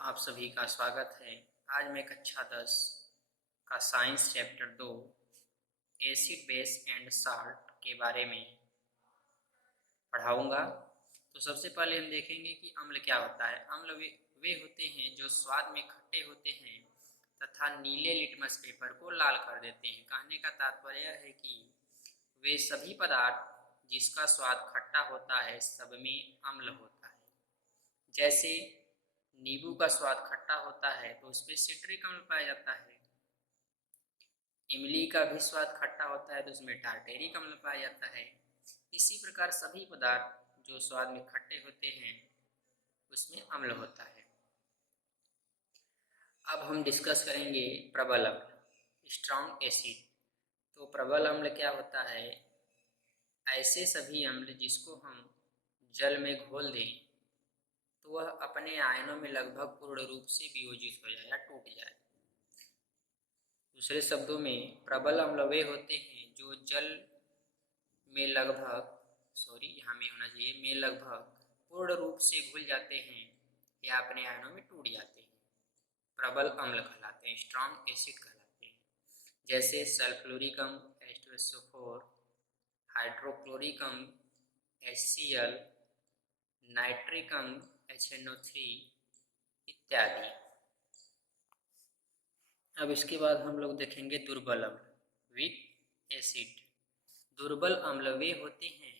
आप सभी का स्वागत है। आज मैं कक्षा 10 का science chapter 2 acid base and salt के बारे में पढ़ाऊंगा। तो सबसे पहले हम देखेंगे कि अम्ल क्या होता है। अम्ल वे होते हैं जो स्वाद में खट्टे होते हैं तथा नीले लिटमस पेपर को लाल कर देते हैं। कहने का तात्पर्य है कि वे सभी पदार्थ जिसका स्वाद खट्टा होता है सब में अम्ल होता है। जैसे नींबू का स्वाद खट्टा होता है तो उसमें सिट्रिक अम्ल पाया जाता है। इमली का भी स्वाद खट्टा होता है तो उसमें टार्टेरिक अम्ल पाया जाता है। इसी प्रकार सभी पदार्थ जो स्वाद में खट्टे होते हैं उसमें अम्ल होता है। अब हम डिस्कस करेंगे प्रबल अम्ल, स्ट्रॉन्ग एसिड। तो प्रबल अम्ल क्या होता है? ऐसे सभी अम्ल जिसको हम जल में घोल दें तो वह अपने आयनों में लगभग पूर्ण रूप से वियोजित हो जाए या टूट जाए। दूसरे शब्दों में प्रबल अम्ल वे होते हैं जो जल में यहाँ में होना चाहिए में लगभग पूर्ण रूप से घुल जाते हैं या अपने आयनों में टूट जाते हैं। प्रबल अम्ल कहलाते हैं, स्ट्रॉन्ग एसिड कहलाते हैं। जैसे सल्फ्यूरिक अम्ल H2SO4, हाइड्रोक्लोरिक अम्ल HCl, नाइट्रिक अम्ल HNO3 इत्यादि। अब इसके बाद हम लोग देखेंगे दुर्बल अम्ल, वीक एसिड। दुर्बल अम्ल वे होते हैं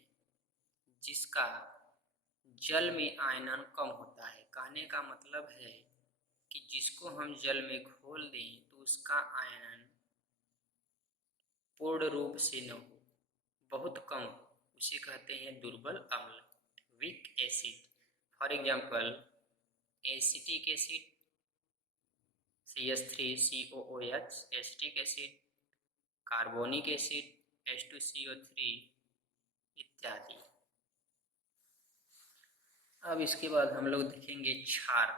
जिसका जल में आयनन कम होता है। कहने का मतलब है कि जिसको हम जल में घोल दें तो उसका आयनन पूर्ण रूप से न हो, बहुत कम हो, उसे कहते हैं दुर्बल अम्ल, weak acid. For example acetic acid CH3COOH, acetic acid, carbonic acid H2CO3 इत्यादि। अब इसके बाद हम लोग देखेंगे क्षार,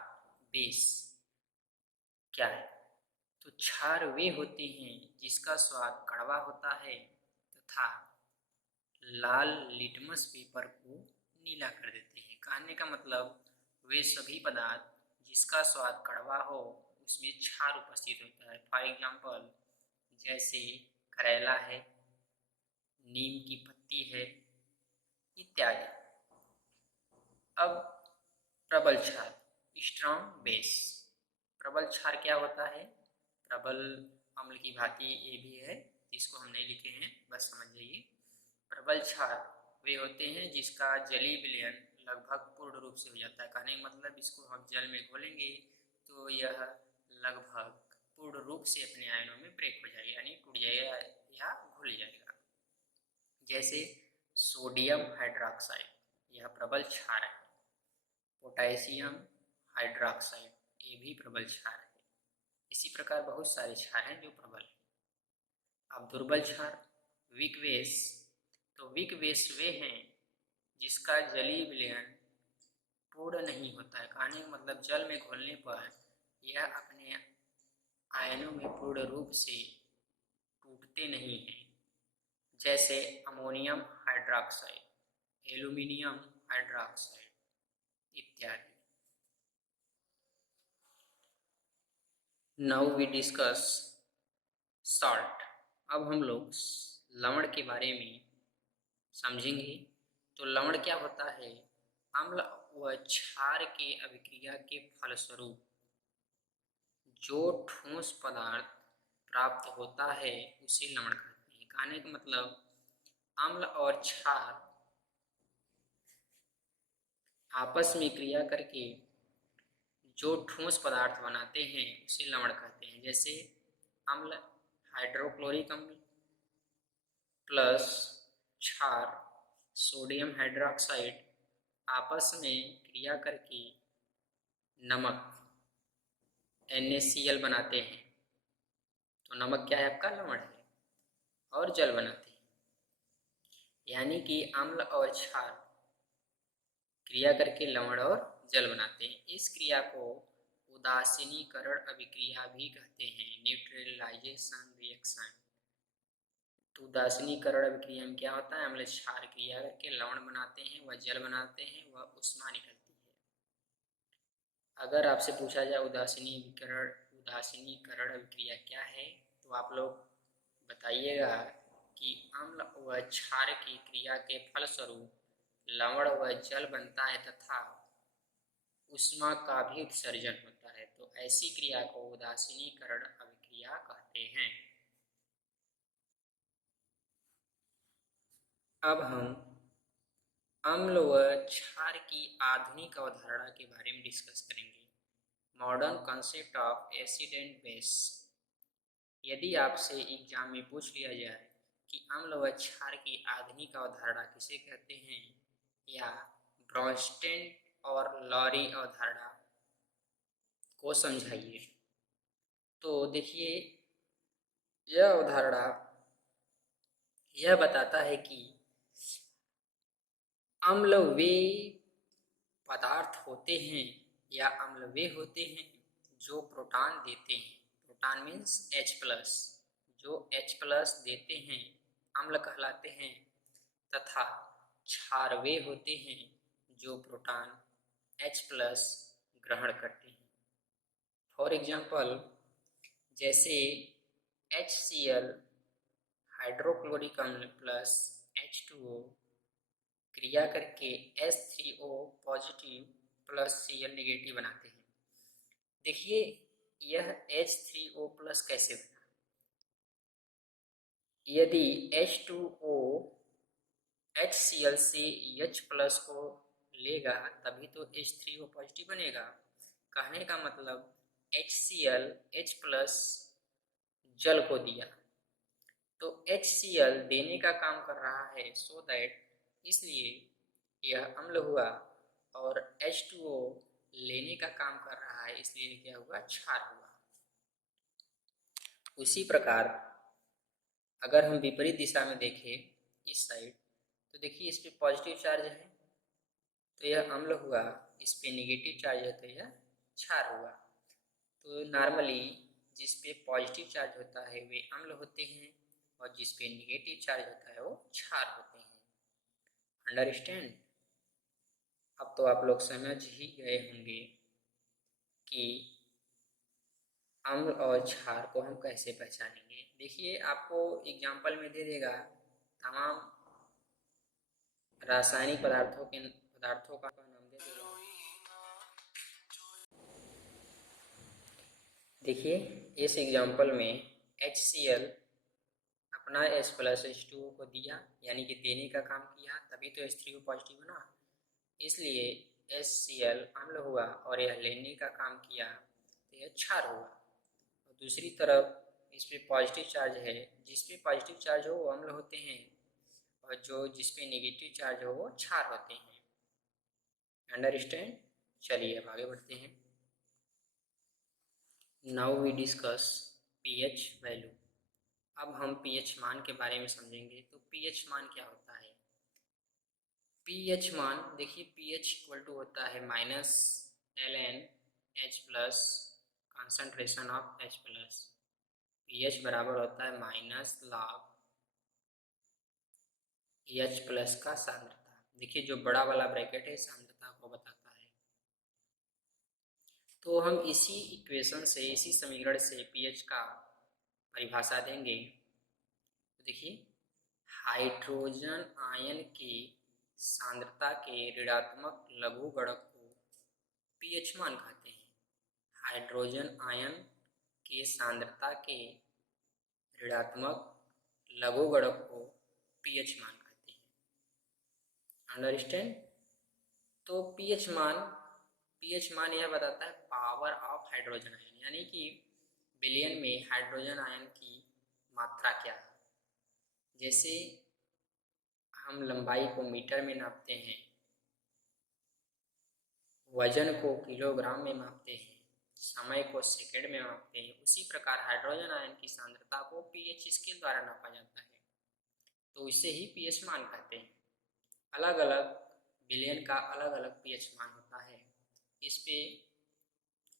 बेस क्या है। तो क्षार वे होते हैं जिसका स्वाद कड़वा होता है तथा लाल लिटमस पेपर को नीला कर देते हैं। कहने का मतलब वे सभी पदार्थ जिसका स्वाद कड़वा हो उसमें क्षार उपस्थित होता है। फॉर एग्जाम्पल जैसे करेला है, नीम की पत्ती है इत्यादि। अब प्रबल क्षार, स्ट्रॉन्ग बेस। प्रबल क्षार क्या होता है? प्रबल अम्ल की भांति ये भी है, इसको हम नहीं लिखे हैं, बस समझ जाइए। प्रबल क्षार वे होते हैं जिसका जलीय विलयन लगभग पूर्ण रूप से हो जाता है। कहने का मतलब इसको हम जल में घोलेंगे तो यह लगभग पूर्ण रूप से अपने आयनों में ब्रेक हो जाएगा, यानी टूट जाएगा या घुल जाएगा। जैसे सोडियम हाइड्रोक्साइड, यह प्रबल क्षार है। पोटेशियम हाइड्रोक्साइड, ये भी प्रबल क्षार है। इसी प्रकार बहुत सारे क्षार हैं जो प्रबल हैं। अब दुर्बल क्षार, वीक बेस। तो वीक बेस वे हैं जिसका जलीय विलयन पूर्ण नहीं होता है। कहने का मतलब जल में घोलने पर यह अपने आयनों में पूर्ण रूप से टूटते नहीं हैं। जैसे अमोनियम हाइड्रोक्साइड, एल्यूमिनियम हाइड्रोक्साइड इत्यादि। Now we discuss salt. अब हम लोग लवण के बारे में समझेंगे। तो लवण क्या होता है? अम्ल व क्षार के अभिक्रिया के फलस्वरूप जो ठोस पदार्थ प्राप्त होता है उसे लवण कहते हैं। कहने का मतलब अम्ल और क्षार आपस में क्रिया करके जो ठोस पदार्थ बनाते हैं उसे लवण कहते हैं। जैसे अम्ल हाइड्रोक्लोरिक अम्ल प्लस क्षार सोडियम हाइड्रोक्साइड आपस में क्रिया करके नमक NaCl बनाते हैं। तो नमक क्या है? आपका लवण है। और जल बनाते हैं, यानी कि अम्ल और क्षार क्रिया करके लवण और जल बनाते हैं। इस क्रिया को उदासीनीकरण अभिक्रिया भी कहते हैं, न्यूट्रलाइजेशन रिएक्शन। तो उदासीनीकरण अभिक्रिया में क्या होता है? अम्ल क्षार क्रिया करके लवण बनाते हैं, वह जल बनाते हैं, वह ऊष्मा निकलती है। अगर आपसे पूछा जाए उदासीनीकरण अभिक्रिया क्या है, तो आप लोग बताइएगा कि अम्ल व क्षार की क्रिया के फलस्वरूप लवण व जल बनता है तथा ऊष्मा का भी उत्सर्जन होता है। तो ऐसी क्रिया को उदासीनीकरण अभिक्रिया कहते हैं। अब हम अम्ल व क्षार की आधुनिक अवधारणा के बारे में डिस्कस करेंगे। Modern concept of acid and base. यदि आपसे एग्जाम में पूछ लिया जाए कि अम्ल व क्षार की आधुनिक अवधारणा किसे कहते हैं, या ब्रॉन्स्टेन और लॉरी अवधारणा को समझाइए, तो देखिए यह अवधारणा यह बताता है कि अम्ल वे पदार्थ होते हैं या अम्ल वे होते हैं जो प्रोटॉन देते हैं। प्रोटॉन मीन्स H+, जो H+ देते हैं अम्ल कहलाते हैं, तथा क्षार वे होते हैं जो प्रोटॉन H+ ग्रहण करते हैं। फॉर एग्जाम्पल, जैसे HCl हाइड्रोक्लोरिक अम्ल प्लस H2O क्रिया करके H3O positive plus Cl negative बनाते हैं। देखिए यह H3O प्लस कैसे बना। यदि H2O HCl से H+ को लेगा तभी तो H3O पॉजिटिव बनेगा। कहने का मतलब HCl H+ जल को दिया तो HCl देने का काम कर रहा है, सो दैट इसलिए यह अम्ल हुआ, और H2O लेने का काम कर रहा है, इसलिए क्या हुआ, क्षार हुआ। उसी प्रकार अगर हम विपरीत दिशा में देखें इस साइड, तो देखिए इस पे पॉजिटिव चार्ज है तो यह अम्ल हुआ, इस पे नेगेटिव चार्ज है तो यह क्षार हुआ। तो नॉर्मली जिस पे पॉजिटिव चार्ज होता है वे अम्ल होते हैं और जिस पे नेगेटिव चार्ज होता है वो क्षार होते हैं। अंडरस्टैंड। अब तो आप लोग समझ ही गए होंगे कि अम्ल और क्षार को हम कैसे पहचानेंगे। देखिए आपको एग्जाम्पल में दे देगा तमाम रासायनिक पदार्थों का नाम दे देगा। देखिए इस एग्जाम्पल में HCl अपना H+H2O को दिया, यानी कि देने का काम किया, तभी तो H3O पॉजिटिव बना, इसलिए HCl अम्ल हुआ, और यह लेने का काम किया तो यह क्षार हुआ। और दूसरी तरफ इस पे पॉजिटिव चार्ज है, जिस पे पॉजिटिव चार्ज हो वो अम्ल होते हैं और जो जिस पे नेगेटिव चार्ज हो वो क्षार होते हैं। अंडरस्टैंड। चलिए अब आगे बढ़ते हैं। Now we discuss pH value. अब हम pH मान के बारे में समझेंगे। तो pH मान क्या होता है। pH मान देखिए pH इक्वल टू होता है -ln H+ concentration of H+। pH बराबर होता है -log H+ का सांद्रता। देखिए जो बड़ा वाला ब्रैकेट है सांद्रता को बताता है। तो हम इसी इक्वेशन से, इसी समीकरण से pH का परिभाषा देंगे। तो देखिए हाइड्रोजन आयन की सांद्रता के ऋणात्मक लघुगणक को pH मान कहते हैं। हाइड्रोजन आयन की सांद्रता के ऋणात्मक लघुगणक को pH मान कहते हैं। अंडरस्टैंड। तो pH मान यह बताता है पावर ऑफ हाइड्रोजन आयन, यानी कि बिलियन में हाइड्रोजन आयन की मात्रा क्या है। जैसे हम लंबाई को मीटर में नापते हैं, वजन को किलोग्राम में मापते हैं, समय को सेकंड में मापते हैं, उसी प्रकार हाइड्रोजन आयन की सांद्रता को pH स्केल द्वारा नापा जाता है। तो इसे ही pH मान कहते हैं। अलग अलग बिलियन का अलग अलग pH मान होता है। इस पे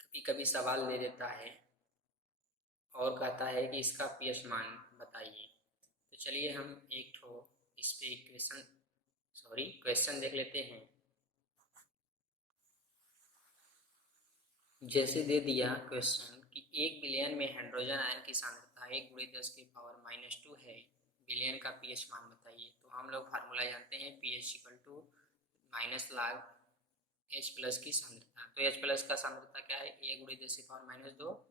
कभी कभी सवाल दे देता है और कहता है कि इसका pH मान बताइए। तो चलिए हम एक ठो इस पे क्वेश्चन देख लेते हैं। जैसे दे दिया क्वेश्चन कि 1 बिलियन में हाइड्रोजन आयन की सांद्रता 1 × 10⁻² है, बिलियन का पीएच मान बताइए। तो हम लोग फार्मूला जानते हैं, पीएच इक्वल टू माइनस लाग एच प्लस की सांद्रता। तो एच प्लस का सांद्रता क्या है, 1 × 10⁻²।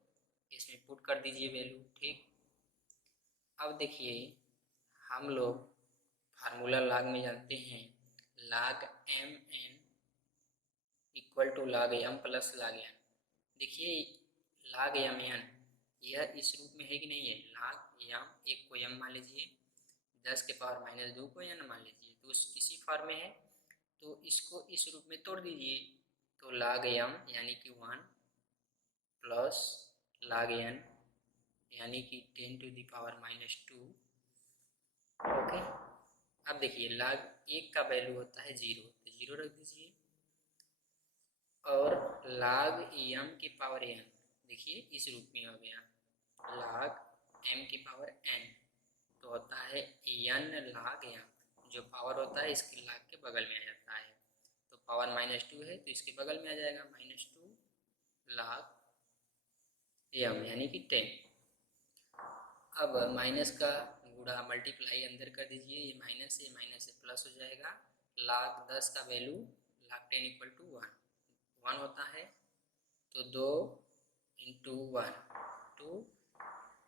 इसमें पुट कर दीजिए वैल्यू। ठीक, अब देखिए हम लोग फार्मूला लाग में जानते हैं, लाग एम एन इक्वल टू लाग एम प्लस लाग एन। देखिए लाग एम एन यह इस रूप में है कि नहीं है, लाग एम, एक को एम मान लीजिए, 10⁻² को एन मान लीजिए, तो इसी फॉर्म में है। तो इसको इस रूप में तोड़ दीजिए, तो लाग एम यानी कि 1 प्लस लाग एन यानी कि 10⁻²। ओके, अब देखिए लाग 1 का वैल्यू होता है 0, तो 0 रख दीजिए। और लाग एम की पावर एन, देखिए इस रूप में हो गया, लाग एम की पावर एन, तो होता है एन लाग एम। जो पावर होता है इसके लाग के बगल में आ जाता है, तो पावर -2 है तो इसके बगल में आ जाएगा, -2 लाग एम यानी कि 10। अब माइनस का गुणा मल्टीप्लाई अंदर कर दीजिए, ये माइनस से प्लस हो जाएगा। लाग 10 का वैल्यू लाग 10 इक्वल टू 1 होता है, तो 2 × 1 2,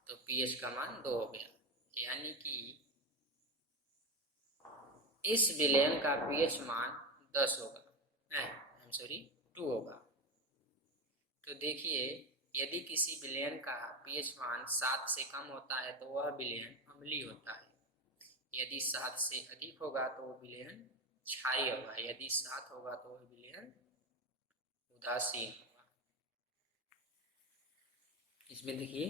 तो पीएच का मान 2 हो गया, यानी कि इस विलयन का पीएच मान 10 होगा, सॉरी 2 होगा। तो देखिए यदि किसी विलयन का पीएच मान 7 से कम होता है तो वह विलयन अम्लीय होता है, यदि 7 से अधिक होगा तो वह विलयन क्षारीय होगा, यदि 7 होगा तो वह विलयन उदासीन होगा। इसमें देखिए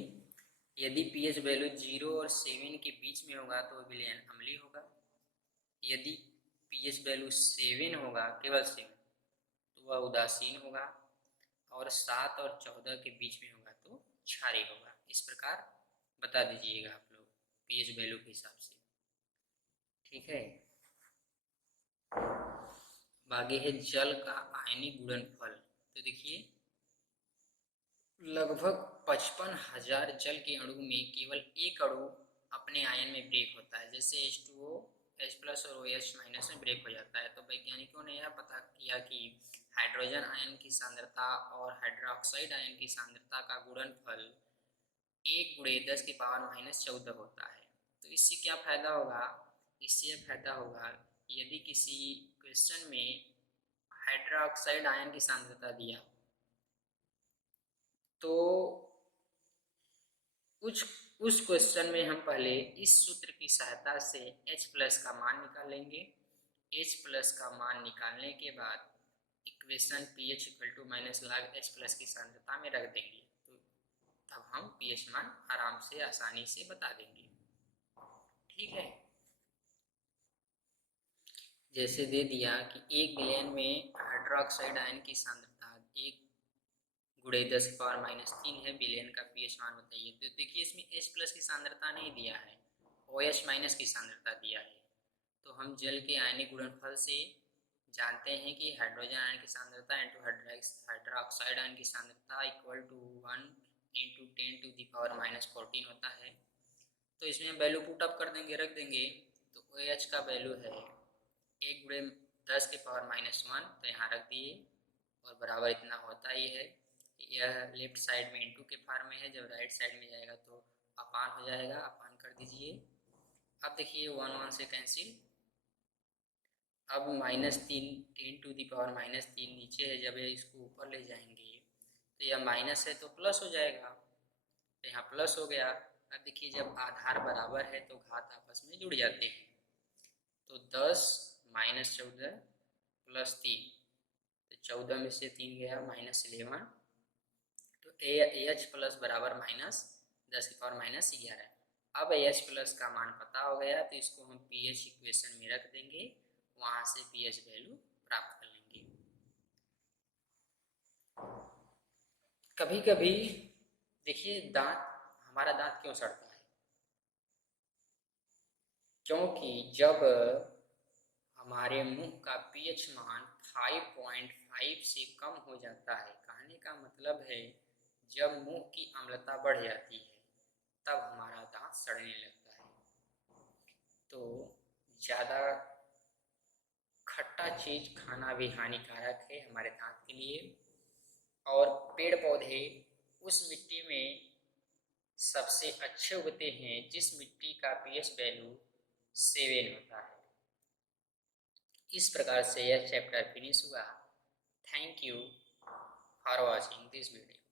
यदि पीएच वैल्यू 0 और 7 के बीच में होगा तो वह विलयन अम्लीय होगा, यदि पीएच वैल्यू 7 होगा, केवल 7, तो वह उदासीन होगा, और 7 और 14 के बीच में होगा तो क्षारीय होगा। इस प्रकार बता दीजिएगा आप लोग पीएच वैल्यू के हिसाब से। ठीक है, आगे है जल का आयनिक गुणनफल। तो देखिए लगभग 55,000 जल के अणु में केवल एक अणु अपने आयन में ब्रेक होता है, जैसे H2O H प्लस और OH माइनस में ब्रेक हो जाता है। तो वैज्ञानिकों ने यह पता किया कि हाइड्रोजन आयन की सांद्रता और हाइड्रोक्साइड आयन की सांद्रता का गुणनफल 1 × 10⁻14 होता है। तो इससे क्या फायदा होगा, इससे यह फायदा होगा यदि किसी क्वेश्चन में हाइड्रोक्साइड आयन की सांद्रता दिया तो उस क्वेश्चन में हम पहले इस सूत्र की सहायता से H प्लस का मान निकाल लेंगे। H प्लस का मान निकालने के बाद equation pH equal to minus log H plus की सांद्रता में रख देंगे, तो तब हम pH मान आराम से आसानी से बता देंगे। ठीक है, जैसे दे दिया कि 1 बिलियन में हाइड्रोक्साइड आयन की सांद्रता 1 × 10⁻³ है, बिलियन का पीएच मान बताइए। तो देखिए इसमें H प्लस की सांद्रता नहीं दिया है, OH माइनस की सांद्रता दिया है। तो हम जल के आयनिक गुणनफल से जानते हैं कि हाइड्रोजन आयन की सांद्रता इंटू हाइड्रोक्साइड आयन की सांद्रता इक्वल टू 1 × 10⁻14 होता है। तो इसमें हम वैल्यू पुट अप कर देंगे, रख देंगे। तो OH का वैल्यू है 1 × 10⁻⁻1, तो यहाँ रख दिए, और बराबर इतना होता ही है। यह लेफ्ट साइड में इंटू के फॉर्म में है, जब राइट साइड में जाएगा तो अपान हो जाएगा, अपान कर दीजिए। अब देखिए 1 1 से कैंसिल, अब -3 नीचे है, जब इसको ऊपर ले जाएंगे तो यह माइनस है तो प्लस हो जाएगा, तो यहाँ प्लस हो गया। अब देखिए जब आधार बराबर है तो घात आपस में जुड़ जाते हैं, तो 10 -14 + 3, तो 14 में से 3 गया -11, तो AH प्लस बराबर -10⁻11। अब AH प्लस का मान पता हो गया, तो इसको हम pH इक्वेशन में रख देंगे, वहां से pH वैल्यू प्राप्त कर लेंगे। कभी कभी देखिए हमारा दांत क्यों सड़ता है, क्योंकि जब हमारे मुंह का pH मान 5.5 से कम हो जाता है। कहने का मतलब है जब मुंह की अम्लता बढ़ जाती है तब हमारा दांत सड़ने लगता है। तो ज़्यादा खट्टा चीज़ खाना भी हानिकारक है हमारे दांत के लिए। और पेड़ पौधे उस मिट्टी में सबसे अच्छे उगते हैं जिस मिट्टी का पीएच वैल्यू 7 होता है। इस प्रकार से यह चैप्टर फिनिश हुआ। Thank you for watching this video.